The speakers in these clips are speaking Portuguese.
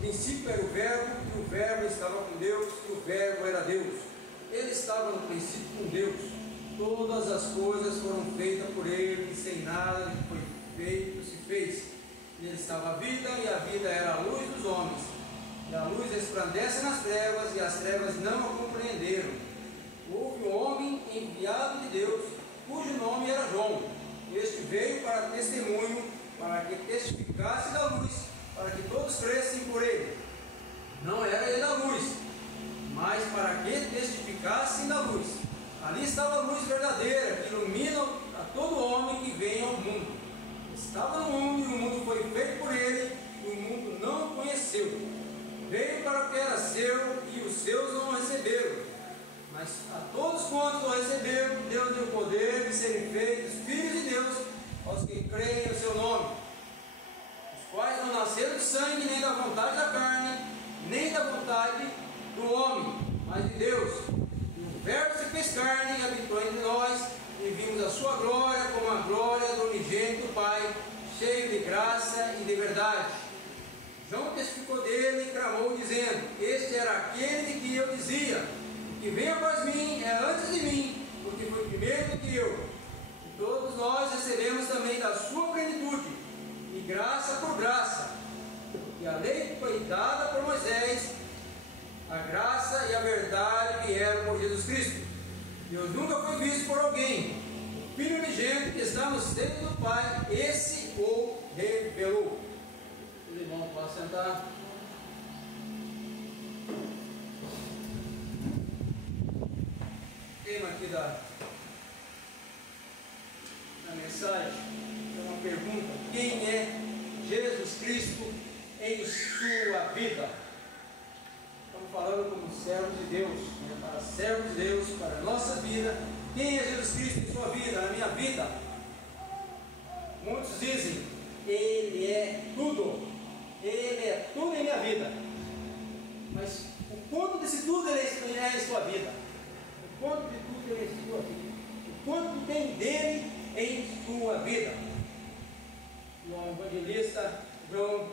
princípio era o Verbo, e o Verbo estava com Deus, e o Verbo era Deus. Ele estava no princípio com Deus. Todas as coisas foram feitas por Ele, e sem nada do que foi feito se fez. Nele estava a vida, e a vida era a luz dos homens. E a luz resplandece nas trevas, e as trevas não a compreenderam. Houve um homem enviado de Deus, cujo nome era João. Este veio para testemunho, para que testificasse da luz, para que todos crescem por ele. Não era ele a luz, mas para que testificassem da luz. Ali estava a luz verdadeira, que ilumina a todo homem que vem ao mundo. Estava no mundo, e o mundo foi feito por ele, e o mundo não o conheceu. Veio para o que era seu, e os seus não o receberam. Mas a todos quantos o receberam, Deus deu o poder de serem feitos filhos de Deus, aos que creem no seu nome, os quais não nasceram de sangue, nem da vontade da carne, nem da vontade do homem, mas de Deus. E o Verbo se fez carne e habitou entre nós, e vimos a sua glória como a glória do unigênito Pai, cheio de graça e de verdade. João testificou dele e clamou, dizendo: Este era aquele de que eu dizia: que vem após mim é antes de mim, porque foi primeiro do que eu. E todos nós recebemos também da sua plenitude, e graça por graça. E a lei foi dada por Moisés, a graça e a verdade vieram por Jesus Cristo. Deus nunca foi visto por alguém. O Filho unigênito que está no seio do Pai, esse o revelou. Os irmãos podem sentar. O tema aqui da mensagem é uma pergunta: quem é Jesus Cristo em sua vida? Estamos falando como servos de Deus, né? Para servos de Deus, para a nossa vida. Quem é Jesus Cristo em sua vida, na minha vida? Muitos dizem: Ele é tudo, Ele é tudo em minha vida. Mas o quanto desse tudo Ele é em sua vida? O quanto de tudo Ele é em sua vida? O quanto tem dele em sua vida? O evangelista João,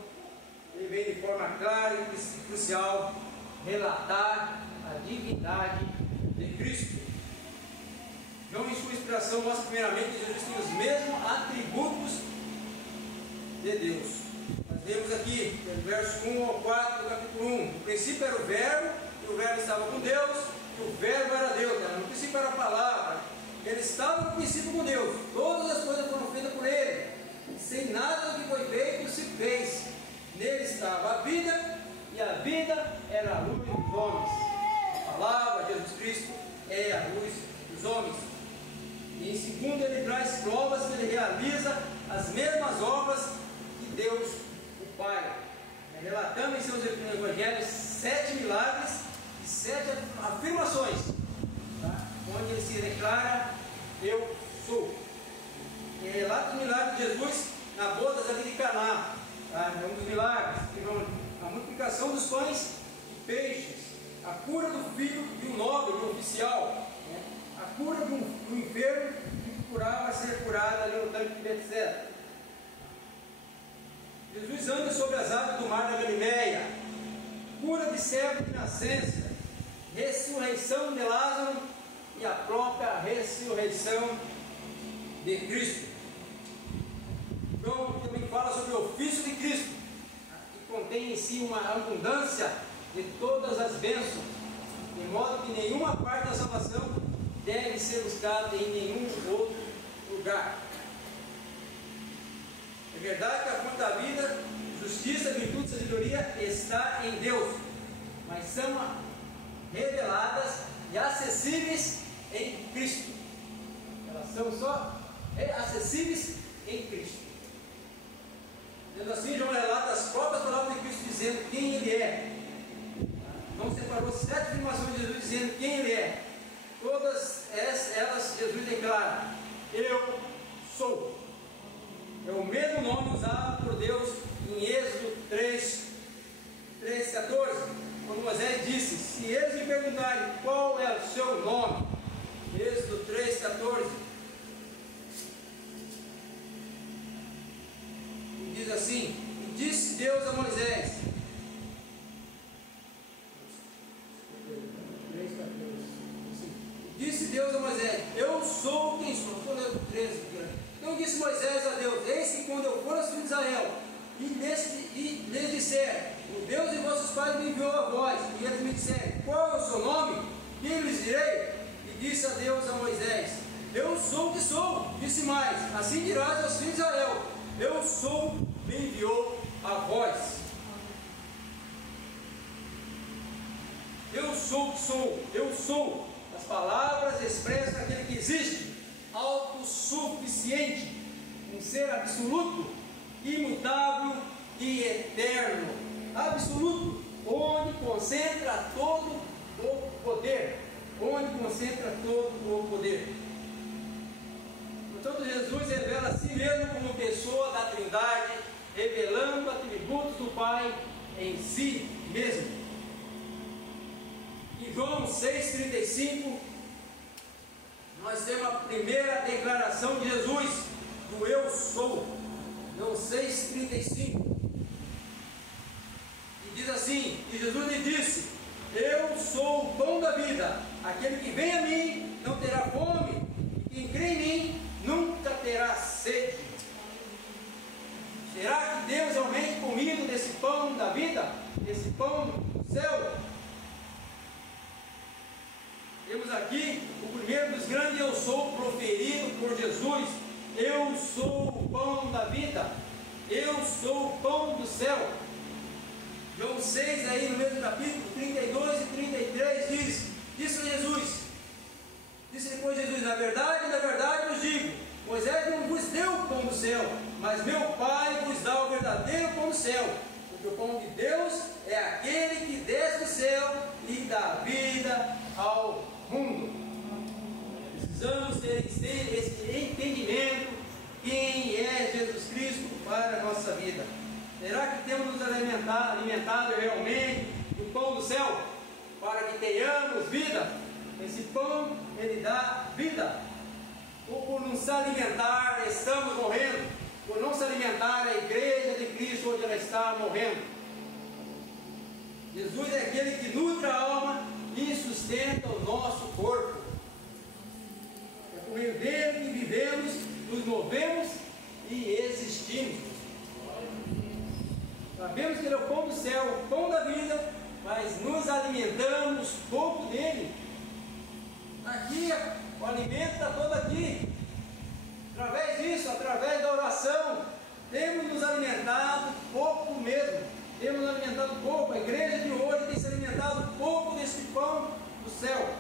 ele vem de forma clara e crucial relatar a divindade de Cristo. João, em sua inspiração, mostra primeiramente que Jesus tem os mesmos atributos de Deus. Nós vemos aqui, no verso 1 ao 4 do capítulo 1, no princípio era o Verbo, e o Verbo estava com Deus, e o Verbo era Deus, no princípio era a palavra. Ele estava no princípio com Deus, todas as coisas foram feitas por Ele, sem nada do que foi feito se fez. Nele estava a vida, e a vida era a luz dos homens. A palavra, Jesus Cristo, é a luz dos homens. E em segundo, ele traz provas que ele realiza as mesmas obras que Deus, o Pai, relatando em seus evangelhos 7 milagres e 7 afirmações, tá? Onde ele se declara: eu sou. E relata o milagre de Jesus na bodas ali de Caná, tá? É um dos milagres, a multiplicação dos pães e peixes, a cura do filho de um nobre, de um oficial, né? A cura de um enfermo que procurava ser curado ali no tanque de Bethesda. Jesus anda sobre as águas do mar da Galileia, cura de cego de nascença, ressurreição de Lázaro e a própria ressurreição de Cristo. João também fala sobre o ofício de Cristo, que contém em si uma abundância de todas as bênçãos, de modo que nenhuma parte da salvação deve ser buscada em nenhum outro lugar. É verdade que a fonte da vida, justiça, virtude e sabedoria está em Deus, mas são reveladas e acessíveis em Cristo. Elas são só acessíveis em Cristo. Sendo assim, João relata as próprias palavras de Cristo dizendo quem Ele é. João separou 7 afirmações de Jesus dizendo quem Ele é. Todas elas Jesus declara: eu sou. É o mesmo nome usado por Deus em Êxodo 3:14, quando Moisés disse: se eles me perguntarem qual é o seu nome, Êxodo 3:14, e diz assim: e disse Deus a Moisés: Deus a Moisés: eu sou quem sou. Estou lendo 13 aqui. Então disse Moisés a Deus: eis que quando eu for aos filhos de Israel e lhes disser: o Deus de vossos pais me enviou a vós, e eles me disserem: qual é o seu nome? Que lhes direi? E disse a Deus a Moisés: eu sou o que sou. Disse mais: assim dirás aos filhos de Israel: eu sou, me enviou a vós. Eu sou o que sou, eu sou. As palavras expressam aquele que existe, autossuficiente, um ser absoluto, imutável e eterno. Absoluto, onde concentra todo o poder. Onde concentra todo o poder. Portanto, Jesus revela a si mesmo como pessoa da Trindade, revelando atributos do Pai em si mesmo. Em João 6,35, nós temos a primeira declaração de Jesus, do eu sou. João 6,35. E diz assim: e Jesus lhe disse: eu sou o pão da vida, aquele que vem a mim não terá fome, e quem crê em mim nunca terá sede. Será que Deus realmente comido desse pão da vida, desse pão do céu? Temos aqui o primeiro dos grandes eu sou proferido por Jesus. Eu sou o pão da vida, eu sou o pão do céu. João 6, aí no mesmo capítulo 32 e 33 diz: disse Jesus, disse depois Jesus: na verdade vos digo, Moisés não vos deu o pão do céu, mas meu Pai vos dá o verdadeiro pão do céu, porque o pão de Deus é aquele que desce do céu e dá vida ao mundo. Precisamos ter esse entendimento, quem é Jesus Cristo para a nossa vida. Será que temos nos alimentado realmente do pão do céu, para que tenhamos vida? Esse pão, ele dá vida. Ou por não se alimentar, estamos morrendo. Por não se alimentar, a igreja de Cristo, onde ela está morrendo. Jesus é aquele que nutre a alma e sustenta o nosso corpo. É por meio dele que vivemos, nos movemos e existimos. Sabemos que ele é o pão do céu, o pão da vida, mas nos alimentamos pouco dele. Aqui, o alimento está todo aqui. Através disso, através da oração, temos nos alimentado pouco mesmo. Temos nos alimentado pouco. A igreja de hoje tem se alimentado pouco desse pão do céu.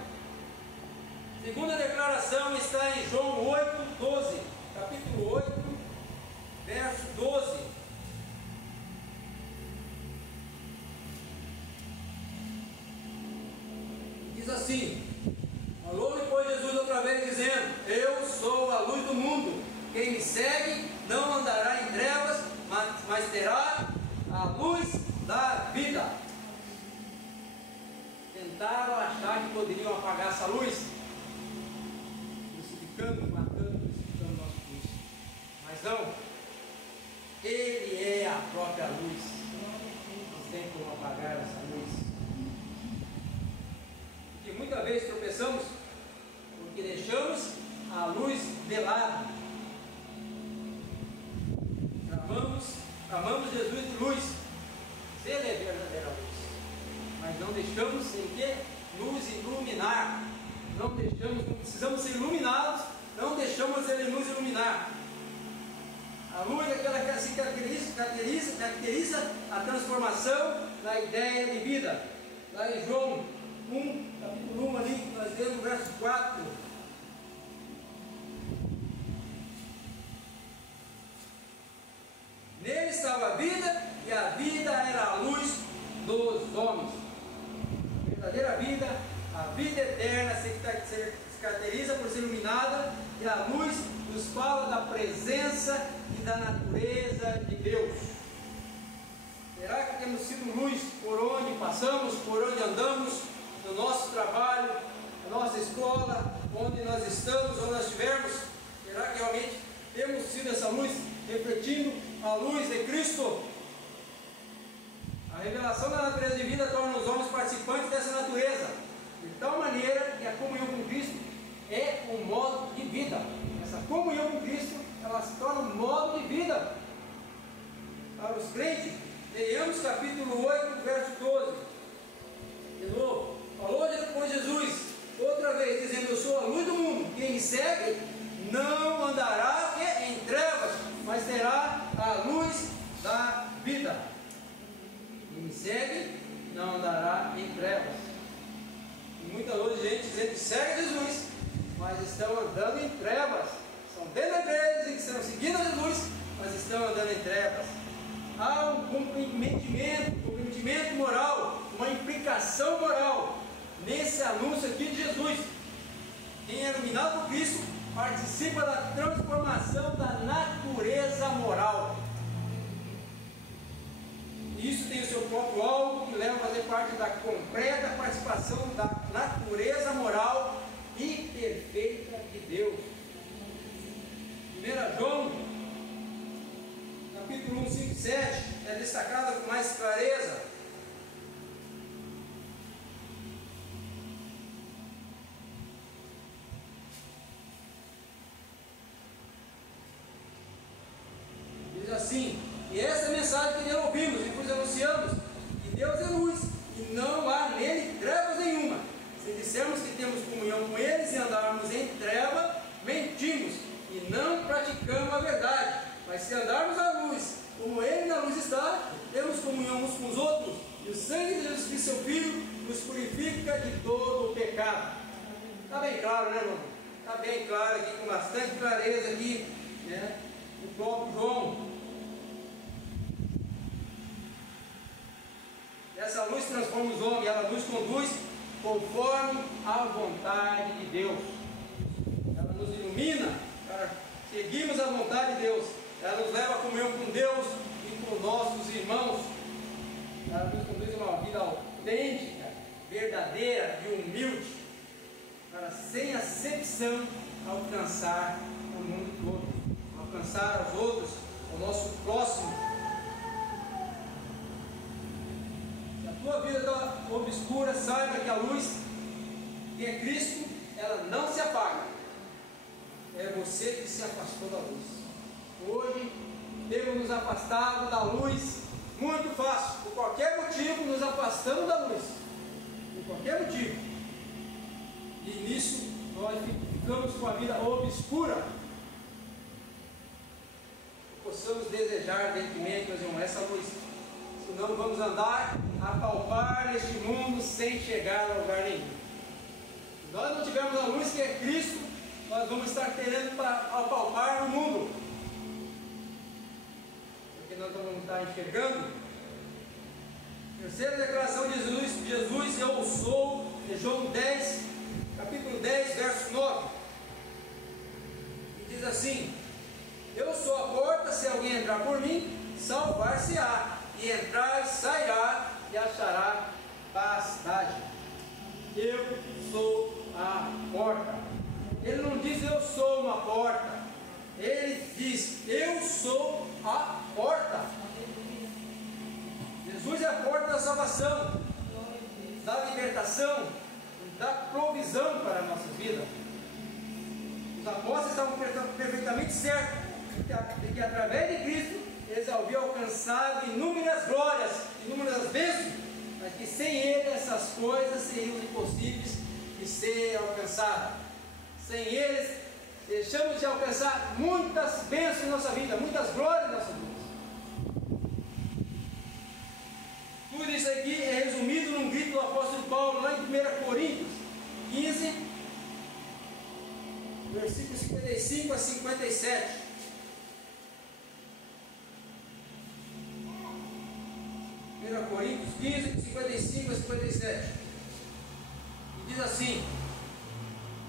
Segunda declaração está em João 8:12, capítulo 8, verso 12. Diz assim: falou-lhe, pois, Jesus outra vez, dizendo: eu sou a luz do mundo, quem me segue não andará em trevas, mas terá a luz da vida. Tentaram achar que poderiam apagar essa luz, crucificando, matando, crucificando nosso Cristo. Mas não, Ele é a própria luz. Não tem como apagar essa luz. Porque muitas vezes tropeçamos porque deixamos a luz velada. Amamos Jesus de luz, Ele é a verdadeira luz, mas não deixamos sem que nos iluminar. Não precisamos ser iluminados, não deixamos Ele nos iluminar. A luz é aquela que se caracteriza a transformação da ideia de vida. Lá em João 1, capítulo 1 ali, nós lemos o verso 4. Nele estava a vida, e a vida era a luz dos homens. A verdadeira vida, a vida eterna, se caracteriza por ser iluminada, e a luz nos fala da presença e da natureza de Deus. Será que temos sido luz por onde passamos, por onde andamos, no nosso trabalho, na nossa escola, onde nós estamos, onde nós estivermos? Será que realmente temos sido essa luz, refletindo a luz de Cristo? A revelação da natureza divina torna os homens participantes dessa natureza, de tal maneira que a comunhão com Cristo Mateus capítulo 8, verso 12. De novo, falou depois Jesus, outra vez, dizendo: eu sou a luz do mundo, quem me segue não andará em trevas, mas terá a luz da vida. Quem me segue não andará em trevas. E muita gente dizendo que segue Jesus, mas estão andando em trevas. São dentro da igreja e estão seguindo Jesus, mas estão andando em trevas. Há um comprometimento moral, uma implicação moral nesse anúncio aqui de Jesus. Quem é iluminado por Cristo participa da transformação da natureza moral. Isso tem o seu próprio alvo, que leva a fazer parte da completa participação da natureza moral e perfeita de Deus. 1 João, capítulo 1, 5 e 7, é destacado com mais clareza. Diz assim: e essa é a mensagem que nele ouvimos e vos anunciamos, que Deus é luz, e não há nele trevas nenhuma. Se dissermos que temos comunhão com eles e andarmos em treva, mentimos e não praticamos a verdade. Mas se andarmos na luz, como ele na luz está, temos comunhão uns com os outros, e o sangue de Jesus Cristo, seu Filho, nos purifica de todo o pecado. Está bem claro, né, irmão? Está bem claro aqui, com bastante clareza aqui, né? O próprio João. Essa luz transforma os homens, ela nos conduz conforme a vontade de Deus. Ela nos ilumina para seguirmos a vontade de Deus. Ela nos leva a comunhão com Deus e com nossos irmãos. Ela nos conduz a uma vida autêntica, verdadeira e humilde, para sem acepção alcançar o mundo todo, alcançar os outros, o nosso próximo. Tua vida está obscura, saiba que a luz, que é Cristo, ela não se apaga. É você que se afastou da luz. Hoje temos nos afastado da luz muito fácil. Por qualquer motivo nos afastamos da luz. Por qualquer motivo. E nisso nós ficamos com a vida obscura. Possamos desejar ardentemente, meus irmãos, essa luz. Senão vamos andar a palpar neste mundo sem chegar a lugar nenhum. Se nós não tivermos a luz que é Cristo, nós vamos estar querendo apalpar no mundo, porque nós não vamos estar enxergando. Terceira declaração de Jesus: eu sou, de João 10, capítulo 10, verso 9. E diz assim: eu sou a porta, se alguém entrar por mim, salvar-se-á, e entrar, sairá e achará pastagem. Eu sou a porta. Ele não diz eu sou uma porta, ele diz eu sou a porta. Jesus é a porta da salvação, da libertação, da provisão para a nossa vida. Os apóstolos estavam perfeitamente certos de que através de Cristo eles haviam alcançado inúmeras glórias, inúmeras bênçãos, mas que sem Ele essas coisas seriam impossíveis de ser alcançadas. Sem eles, deixamos de alcançar muitas bênçãos em nossa vida, muitas glórias em nossa vida. Tudo isso aqui é resumido num grito do apóstolo Paulo, lá em 1 Coríntios 15, versículos 55 a 57. 1 Coríntios 15, 55 a 57. E diz assim: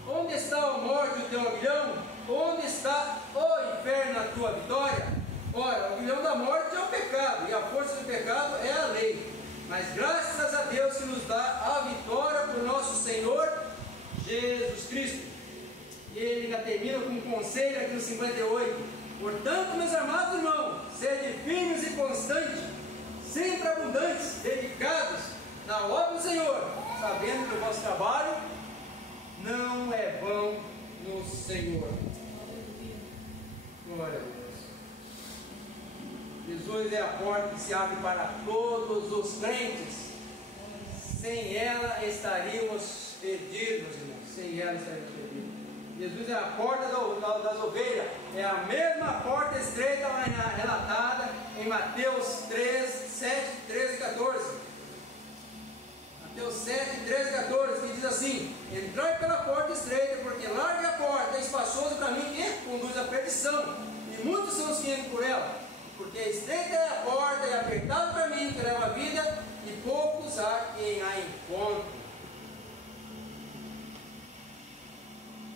onde está a morte o teu aguilhão? Onde está o inferno a tua vitória? Ora, o aguilhão da morte é o pecado, e a força do pecado é a lei. Mas graças a Deus que nos dá a vitória por nosso Senhor Jesus Cristo. E ele ainda termina com um conselho aqui no 58. Portanto, meus amados irmãos, sede firmes e constantes, sempre abundantes, dedicados na obra do Senhor, sabendo que o vosso trabalho não é vão no Senhor. Glória a Deus. Jesus é a porta que se abre para todos os crentes. Sem ela estaríamos perdidos, irmãos. Sem ela estaríamos perdidos. Jesus é a porta das ovelhas. É a mesma porta estreita relatada em Mateus 3, 7, 13 e 14. Mateus 7, 13 e 14, que diz assim: entrai pela porta estreita, porque larga é a porta, é espaçoso o caminho que conduz à perdição, e muitos são os que entram por ela. Porque estreita é a porta e apertado o caminho que leva à vida, e poucos há quem a encontre.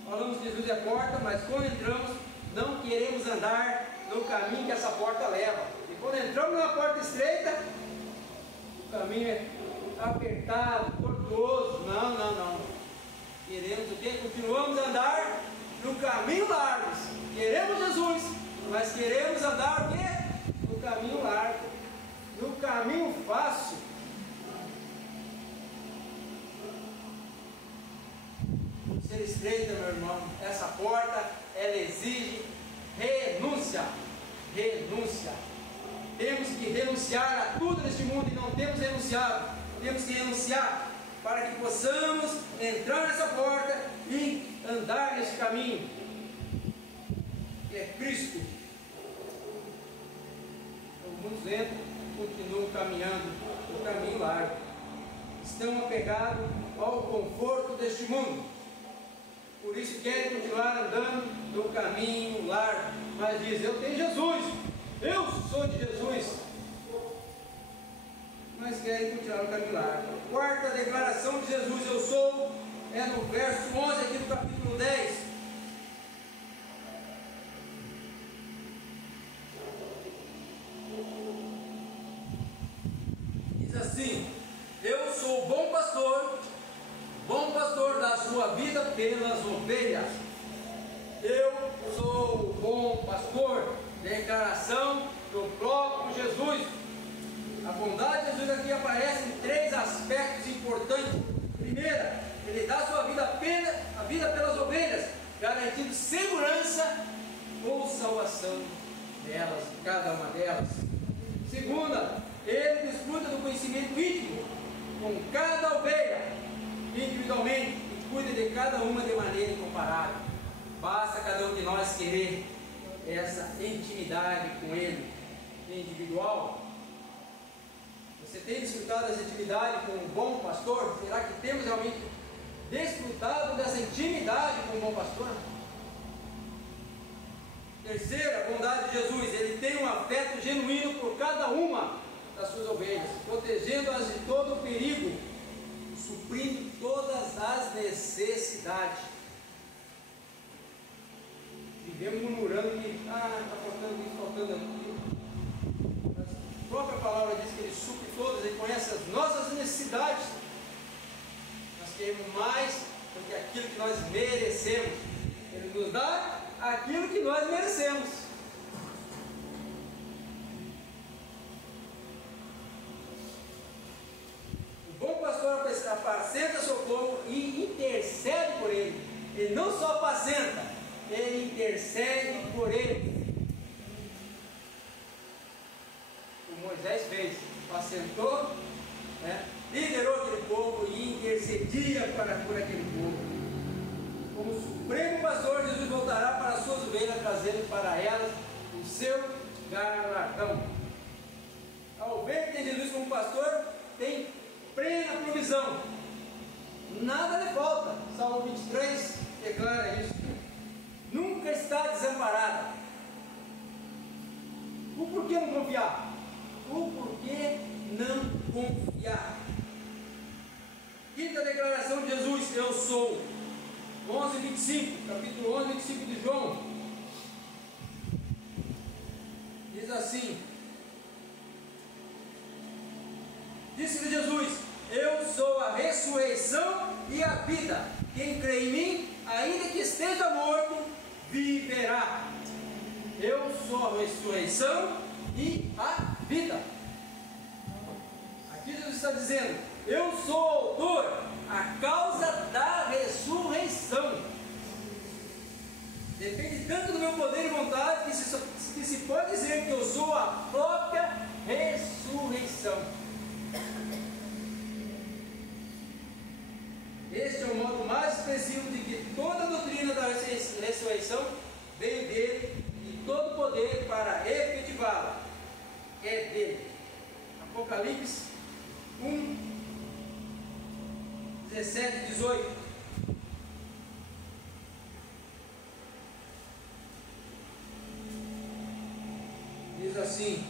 Falamos que Jesus é a porta, mas quando entramos, não queremos andar no caminho que essa porta leva. E quando entramos na porta estreita, o caminho é apertado, tortuoso. Não. Queremos o quê? Continuamos a andar no caminho largo. Queremos Jesus, mas queremos andar o quê? No caminho largo, no caminho fácil. Ser estreita, meu irmão, essa porta, ela exige renúncia. Temos que renunciar a tudo neste mundo e não temos renunciado. Temos que renunciar para que possamos entrar nessa porta e andar nesse caminho que é Cristo. Muitos entram e continuam caminhando no caminho largo. Estão apegados ao conforto deste mundo. Por isso querem continuar andando no caminho largo. Mas diz: eu tenho Jesus, eu sou de Jesus. Mas querem continuar no caminho largo. A quarta declaração de Jesus, eu sou, é no verso 11 aqui do capítulo 10. Diz assim: eu sou o bom pastor da sua vida pelas ovelhas. Eu sou o bom pastor. Declaração do próprio Jesus. A bondade de Jesus aqui aparece em três aspectos importantes. Primeira, ele dá a sua vida pelas ovelhas, garantindo segurança ou salvação delas, cada uma delas. Segunda, ele desfruta do conhecimento íntimo com cada ovelha individualmente e cuida de cada uma de maneira incomparável. Basta cada um de nós querer essa intimidade com ele individual. Você tem desfrutado dessa intimidade com um bom pastor? Será que temos realmente desfrutado dessa intimidade com um bom pastor? Terceira, a bondade de Jesus. Ele tem um afeto genuíno por cada uma das suas ovelhas, protegendo-as de todo o perigo, suprindo todas as necessidades. Vivemos murmurando que está faltando isso, faltando aquilo. A própria palavra diz que ele supre todas, ele conhece as nossas necessidades. Nós queremos mais do que aquilo que nós merecemos. Ele nos dá aquilo que nós merecemos. O bom pastor apacenta seu povo e intercede por ele. Ele não só apacenta, ele intercede por ele. O Moisés fez, apacentou, liderou aquele povo e intercedia por aquele povo. Como supremo pastor, Jesus voltará para as suas ovelhas, trazendo para elas o seu galardão. A ovelha que tem Jesus como pastor tem plena provisão, nada lhe falta. Salmo 23 declara isso. Nunca está desamparada. O porquê não confiar? O porquê não confiar? Quinta declaração de Jesus: eu sou. 11:25, capítulo 11, 25 de João. Diz assim: disse-lhe Jesus: eu sou a ressurreição e a vida. Quem crê em mim, ainda que esteja morto, viverá. Eu sou a ressurreição e a vida. Aqui Jesus está dizendo: eu sou o autor, a causa da ressurreição. Depende tanto do meu poder e vontade que se pode dizer que eu sou a própria desprezível de que toda a doutrina da ressurreição veio dele e todo poder para efetivá-la é dele. Apocalipse 1, 17, 18. Diz assim: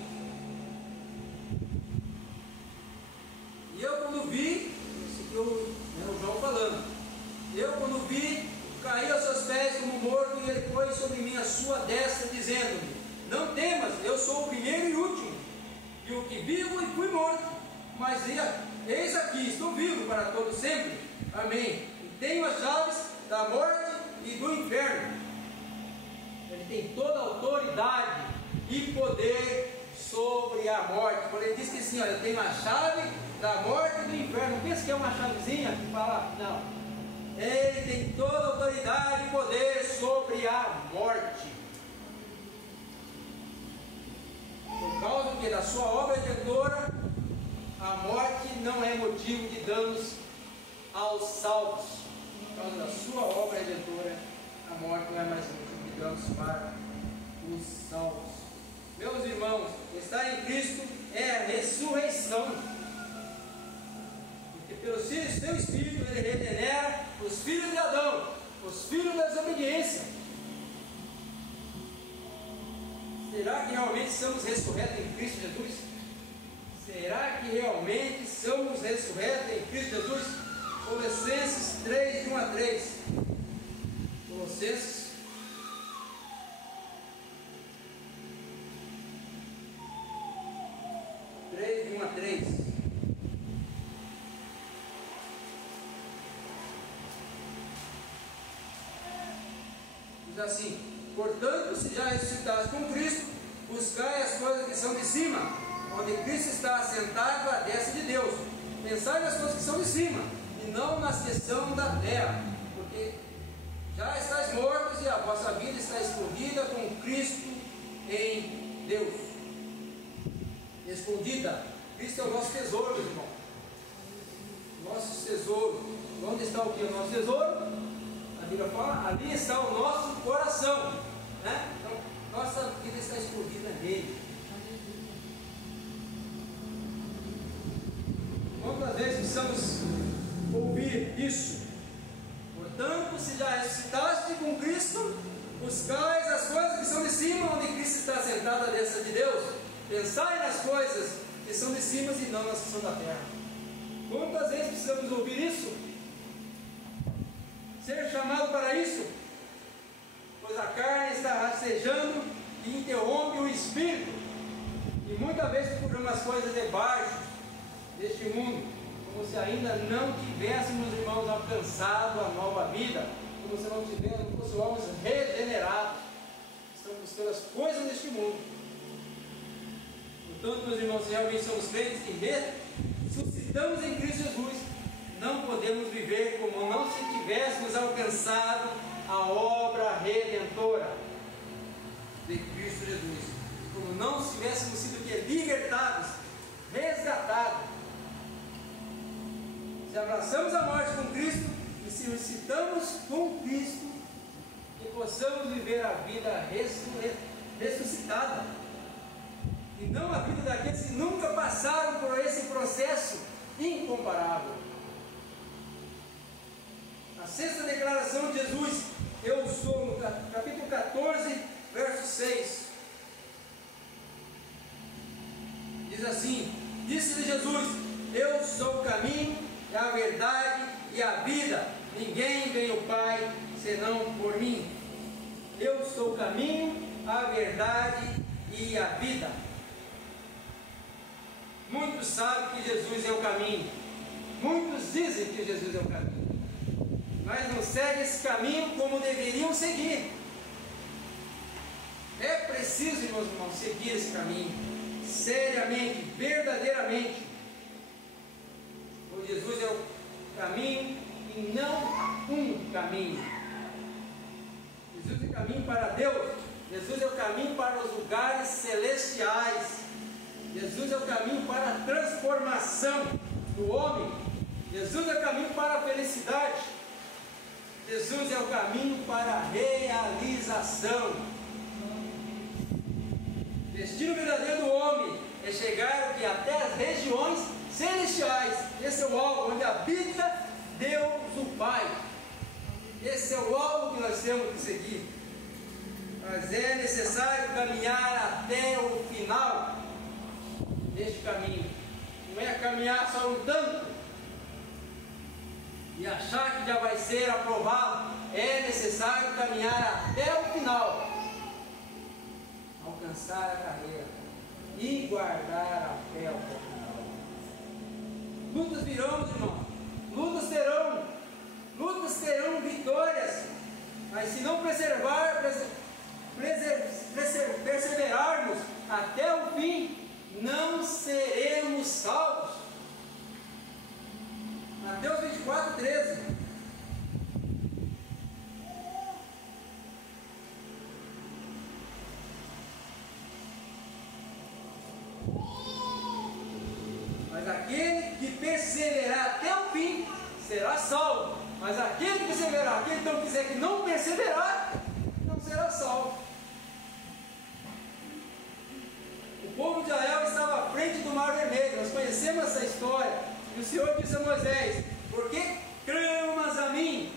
e eu quando vi, esse aqui é o João falando, eu quando vi, caí aos seus pés como morto, e ele pôs sobre mim a sua destra, dizendo-me: não temas, eu sou o primeiro e último, e o que vivo e fui morto, mas eis aqui, estou vivo para todo sempre, amém, e tenho as chaves da morte e do inferno. Ele tem toda a autoridade e poder sobre a morte. Quando ele diz que assim, olha, eu tenho a chave da morte e do inferno, não pensa que é uma chavezinha que fala, não, ele tem toda a autoridade e poder sobre a morte. Por causa que da sua obra redentora, a morte não é motivo de danos aos salvos. Por causa da sua obra redentora, a morte não é mais motivo de danos para os salvos. Meus irmãos, estar em Cristo é a ressurreição. Porque pelo seu Espírito ele regenera os filhos de Adão, os filhos da desobediência. Será que realmente somos ressurretos em Cristo Jesus? Será que realmente somos ressurretos em Cristo Jesus? Colossenses 3, de 1 a 3. Colossenses 3, de 1 a 3. Diz assim: portanto, se já ressuscitaste com Cristo, buscai as coisas que são de cima, onde Cristo está assentado à destra de Deus. Pensai nas coisas que são de cima, e não nas que são da terra, porque já estáis mortos e a vossa vida está escondida com Cristo em Deus. Escondida. Cristo é o nosso tesouro, meu irmão. Nosso tesouro. Onde está o que? O nosso tesouro? A Bíblia fala, ali está o nosso coração, né? Então, nossa vida está escondida nele. Quantas vezes precisamos ouvir isso? Portanto, se já ressuscitaste com Cristo, buscais as coisas que são de cima, onde Cristo está sentado à destra de Deus. Pensai nas coisas que são de cima e não nas que são da terra. Quantas vezes precisamos ouvir isso? Ser chamado para isso? Pois a carne está rastejando e interrompe o espírito, e muitas vezes procuramos as coisas debaixo deste mundo, como se ainda não tivéssemos, irmãos, alcançado a nova vida, como se não fôssemos regenerados. Estamos buscando as coisas deste mundo. Portanto, meus irmãos, se realmente somos crentes e ressuscitamos em Cristo Jesus, não podemos viver como não se tivéssemos alcançado a obra redentora de Cristo Jesus, como não tivéssemos sido libertados, resgatados. Se abraçamos a morte com Cristo e se ressuscitamos com Cristo, que possamos viver a vida ressuscitada, e não a vida daqueles que nunca passaram por esse processo incomparável. A sexta declaração de Jesus, eu sou, no capítulo 14, verso 6, diz assim: disse-lhe Jesus, eu sou o caminho, a verdade e a vida, ninguém vem ao Pai senão por mim. Eu sou o caminho, a verdade e a vida. Muitos sabem que Jesus é o caminho, muitos dizem que Jesus é o caminho, mas não seguem esse caminho como deveriam seguir. É preciso, irmãos, seguir esse caminho seriamente, verdadeiramente, pois Jesus é o caminho e não um caminho. Jesus é o caminho para Deus, Jesus é o caminho para os lugares celestiais, Jesus é o caminho para a transformação do homem, Jesus é o caminho para a felicidade. Jesus é o caminho para a realização. O destino verdadeiro do homem é chegar até as regiões celestiais. Esse é o alvo onde habita Deus o Pai. Esse é o alvo que nós temos que seguir. Mas é necessário caminhar até o final deste caminho. Não é caminhar só um tanto e achar que já vai ser aprovado. É necessário caminhar até o final, alcançar a carreira e guardar a fé até o final. Lutas virão, irmãos, lutas terão vitórias, mas se não perseverarmos até o fim, não seremos salvos. Mateus 24, 13. Mas aquele que perseverar até o fim será salvo. Mas aquele que perseverar, aquele que não quiser que não perseverar, não será salvo. O povo de Israel estava à frente do Mar Vermelho. Nós conhecemos essa história. E o Senhor disse a Moisés: porque clamas a mim,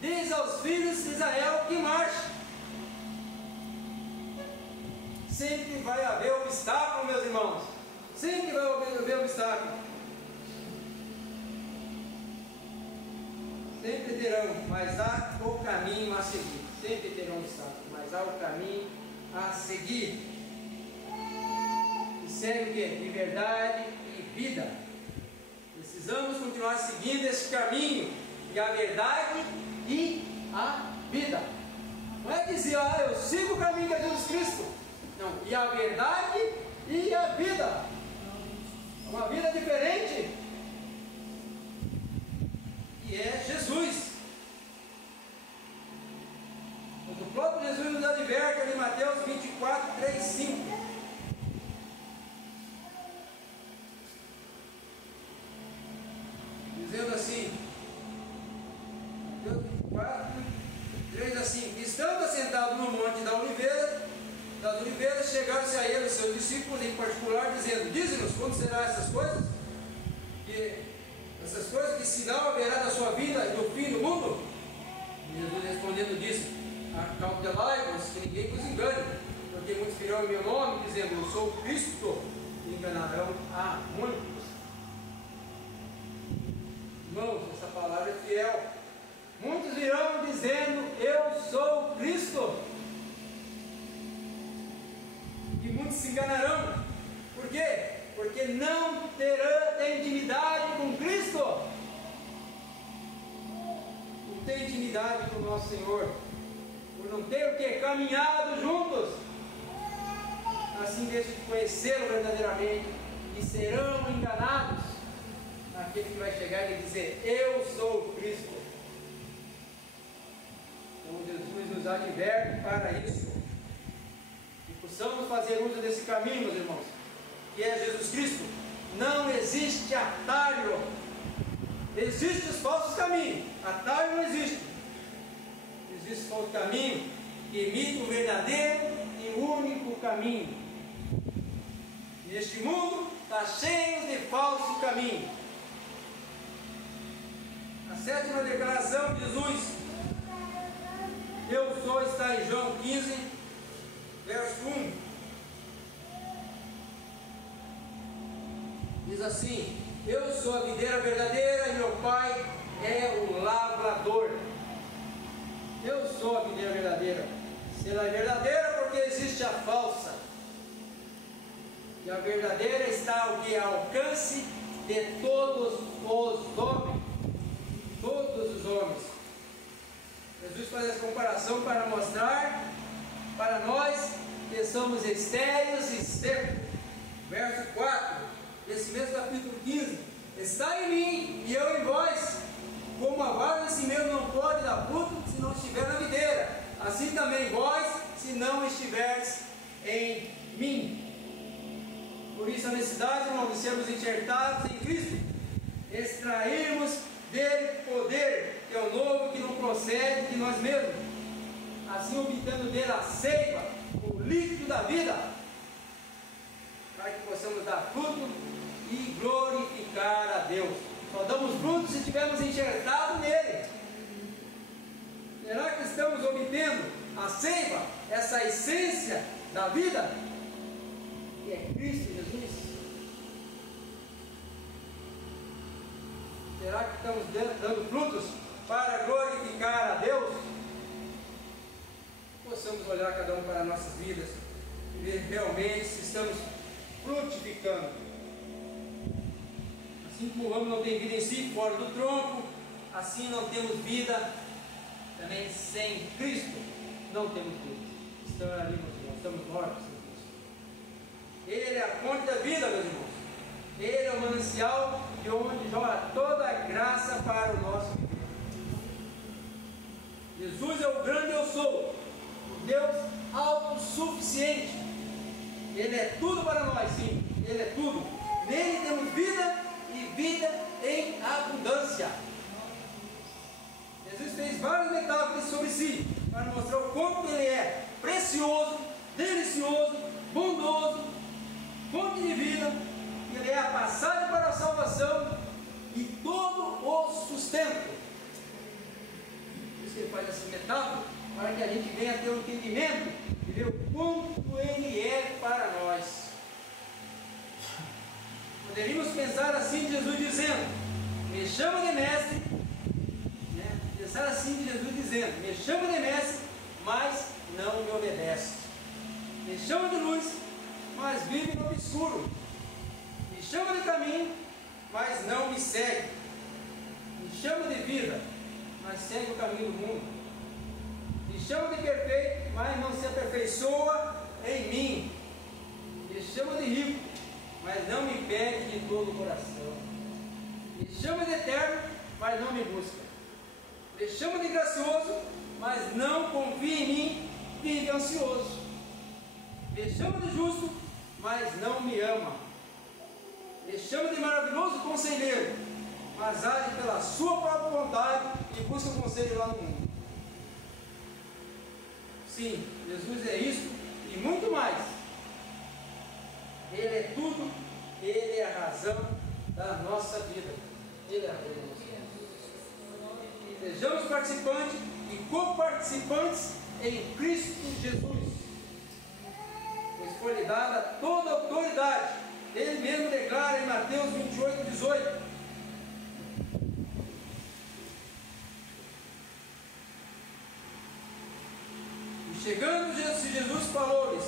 diz aos filhos de Israel que marche. Sempre vai haver obstáculo, meus irmãos. Sempre vai haver obstáculo. Sempre terão, mas há o caminho a seguir. Sempre terão obstáculo, mas há o caminho a seguir. E segue o quê? Liberdade e vida. Precisamos continuar seguindo esse caminho, e a verdade e a vida. Não é dizer, eu sigo o caminho de Jesus Cristo. Não, e a verdade e a vida. Uma vida diferente. E é Jesus. Mas o próprio Jesus nos adverte em Mateus 24, 3, 5. Dizendo assim, Mateus 24, 3 assim: estando assentado no monte das oliveiras, chegaram-se a ele os seus discípulos em particular, dizendo: dize-nos quando serão essas coisas? Que sinal haverá da sua vinda e do fim do mundo? E Jesus respondendo disse: acautelai-vos que ninguém vos engane, porque muitos virão em meu nome, dizendo: eu sou o Cristo, e enganarão a muitos. Irmãos, essa palavra é fiel. Muitos virão dizendo: eu sou o Cristo, e muitos se enganarão. Por quê? Porque não terão intimidade com Cristo. Não tem intimidade com o nosso Senhor, por não ter o que? Caminhado juntos. Assim deixam de conhecê-lo verdadeiramente e serão enganados naquele que vai chegar e dizer: eu sou o Cristo. Então Jesus nos adverte para isso, e possamos fazer uso desse caminho, meus irmãos, que é Jesus Cristo. Não existe atalho. Existem os falsos caminhos, atalho não existe. Existe só o caminho que imita o verdadeiro e único caminho. E este mundo está cheio de falso caminho. A sétima declaração de Jesus, eu sou, está em João 15, verso 1. Diz assim: eu sou a videira verdadeira e meu Pai é o lavrador. Eu sou a videira verdadeira. Se ela é verdadeira, porque existe a falsa. E a verdadeira está ao que? Ao alcance de todos os homens. Todos os homens. Jesus faz essa comparação para mostrar para nós que somos estéreis e secos. Verso 4, desse mesmo capítulo 15: está em mim e eu em vós, como a vara em si mesmo não pode dar fruto se não estiver na videira, assim também vós, se não estiveres em mim. Por isso a necessidade, irmãos, de sermos enxertados em Cristo, extrairmos dele poder que é o novo que não procede de nós mesmos, assim obtendo dele a seiva, o líquido da vida, para que possamos dar fruto e glorificar a Deus. Só damos fruto se estivermos enxertados nele. Será que estamos obtendo a seiva, essa essência da vida, que é Cristo Jesus? Será que estamos dando frutos para glorificar a Deus? Possamos olhar cada um para nossas vidas e ver realmente se estamos frutificando. Assim como o ramo não tem vida em si, fora do tronco, assim não temos vida também sem Cristo. Não temos vida. Estamos ali, meus irmãos, estamos mortos sem Cristo. Ele é a fonte da vida, meus irmãos. Ele é o manancial de onde jorra toda a graça para o nosso viver. Jesus é o grande eu sou, o Deus autossuficiente. Ele é tudo para nós, sim, Ele é tudo. Nele temos vida e vida em abundância. Jesus fez várias metáforas sobre si, para mostrar o quanto Ele é precioso, delicioso, bondoso, fonte de vida. Ele é a passagem para a salvação e todo o sustento. Por isso que ele faz essa metáfora, para que a gente venha ter um entendimento e ver o quanto Ele é para nós. Poderíamos pensar assim de Jesus dizendo: me chama de mestre, né? Pensar assim de Jesus dizendo: me chama de mestre, mas não me obedece. Me chama de luz, mas vive no obscuro. Me chama de caminho, mas não me segue. Me chama de vida, mas segue o caminho do mundo. Me chama de perfeito, mas não se aperfeiçoa em mim. Me chama de rico, mas não me pede de todo o coração. Me chama de eterno, mas não me busca. Me chama de gracioso, mas não confia em mim, vive ansioso. Me chama de justo, mas não me ama. Me chama de maravilhoso conselheiro, mas age pela sua própria vontade e busca o conselho lá no mundo. Sim, Jesus é isso e muito mais. Ele é tudo, Ele é a razão da nossa vida. Ele é a razão. Sejamos participantes e coparticipantes em Cristo Jesus, pois foi-lhe dada toda a autoridade. Ele mesmo declara em Mateus 28, 18: e chegando-se Jesus falou-lhes,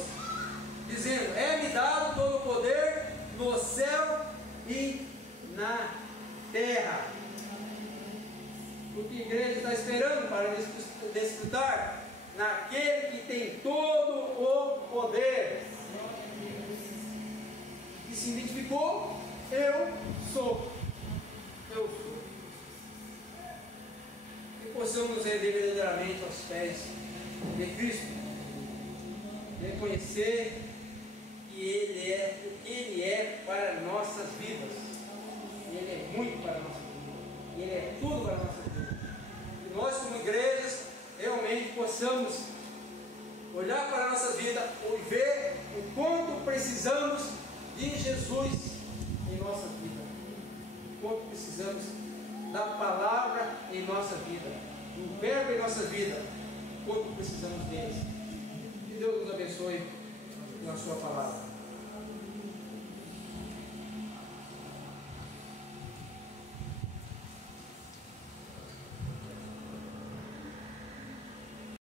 dizendo: é-me dado todo o poder no céu e na terra. O que a igreja está esperando para desfrutar? Naquele que tem todo o poder, que se identificou: eu sou. Eu sou. Que possamos nos render verdadeiramente aos pés de Cristo, reconhecer que Ele é para nossas vidas. Ele é muito para a nossa vida. Ele é tudo para a nossa vida. E nós, como igrejas, realmente possamos olhar para a nossa vida e ver o quanto precisamos de Jesus em nossa vida, o quanto precisamos da palavra em nossa vida, do verbo em nossa vida, o quanto precisamos deles. Que Deus nos abençoe na sua palavra.